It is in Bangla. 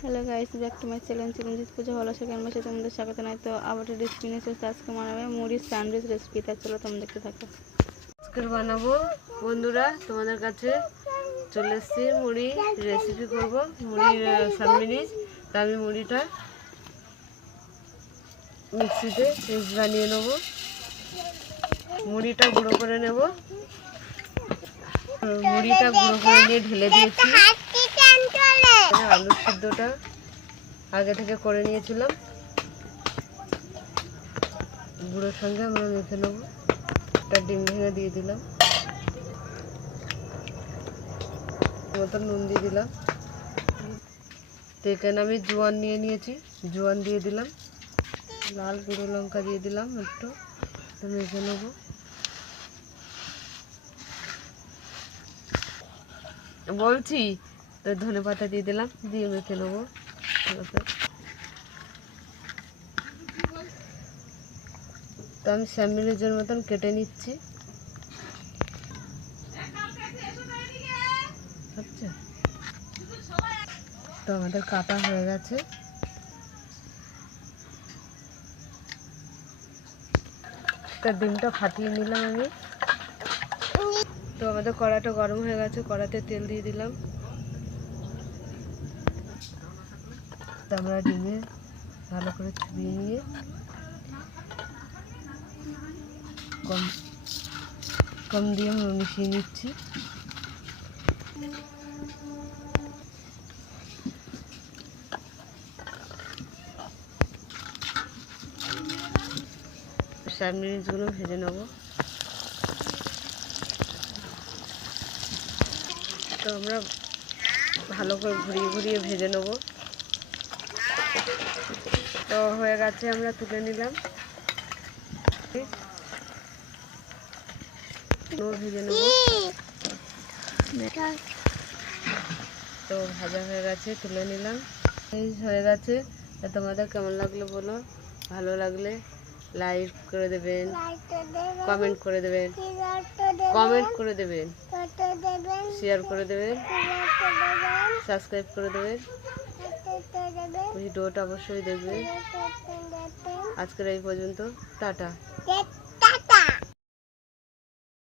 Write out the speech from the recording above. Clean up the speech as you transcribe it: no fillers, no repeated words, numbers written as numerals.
Hello guys, back to my channel Chiranjit পূজা ভালো সেখানে মাসে তোমাদের স্বাগত নাই। তো আবার রেসিপি নিয়ে চলছে। আজকে বানাবে মুড়ির স্যান্ডউইচ রেসিপি। তা চলো তোমরা দেখতে থাকো। আজকে বানাবো বন্ধুরা, তোমাদের কাছে চলে এসেছি মুড়ি রেসিপি করব, মুড়ির স্যান্ডউইচ। তা আমি মুড়িটা মিক্সিতে পেস্ট বানিয়ে নেবো, মুড়িটা গুঁড়ো করে নেব। মুড়িটা গুঁড়ো করে নিয়ে ঢেলে দিয়েছি। আলু সিদ্ধটা আগে থেকে করে নিয়েছিলাম, গুঁড়োর সঙ্গে আমরা মেখে নেবো। একটা ডিম ভেঙে দিয়ে দিলাম, মতো নুন দিয়ে দিলাম। তো এখানে আমি জোয়ান নিয়ে নিয়েছি, জোয়ান দিয়ে দিলাম, লাল গুঁড়ো লঙ্কা দিয়ে দিলাম, একটু মেখে নেবো। বলছি তো ধনে পাতা দিয়ে দিলাম, দিয়ে মেখে নেবো। তো আমি স্যান্ডউইচের মতন কেটে নিচ্ছি। আচ্ছা, তো আমাদের কাটা হয়ে গেছে। তো ডিমটা ফাটিয়ে নিলাম আমি। তো আমাদের কড়াটা গরম হয়ে গেছে, কড়াতে তেল দিয়ে দিলাম। তো আমরা ডিমে ভালো করে চুবিয়ে নিয়ে কম দিয়ে মিশিয়ে নিচ্ছি। স্যান্ডউইচগুলো ভেজে নেব। তো আমরা ভালো করে ঘুরিয়ে ঘুরিয়ে ভেজে নেব। তো হয়ে গেছে, আমরা তুলে নিলাম। ভেজে নেব। তো ভাজা হয়ে গেছে, তুলে নিলাম। এই হয়ে গেছে। তোমাদের কেমন লাগলো বলো, ভালো লাগলে লাইক করে দেবেন, কমেন্ট করে দেবেন, শেয়ার করে দেবেন, সাবস্ক্রাইব করে দেবেন, ভিডিওটা অবশ্যই দেখবেন। আজকের এই পর্যন্ত, টাটা।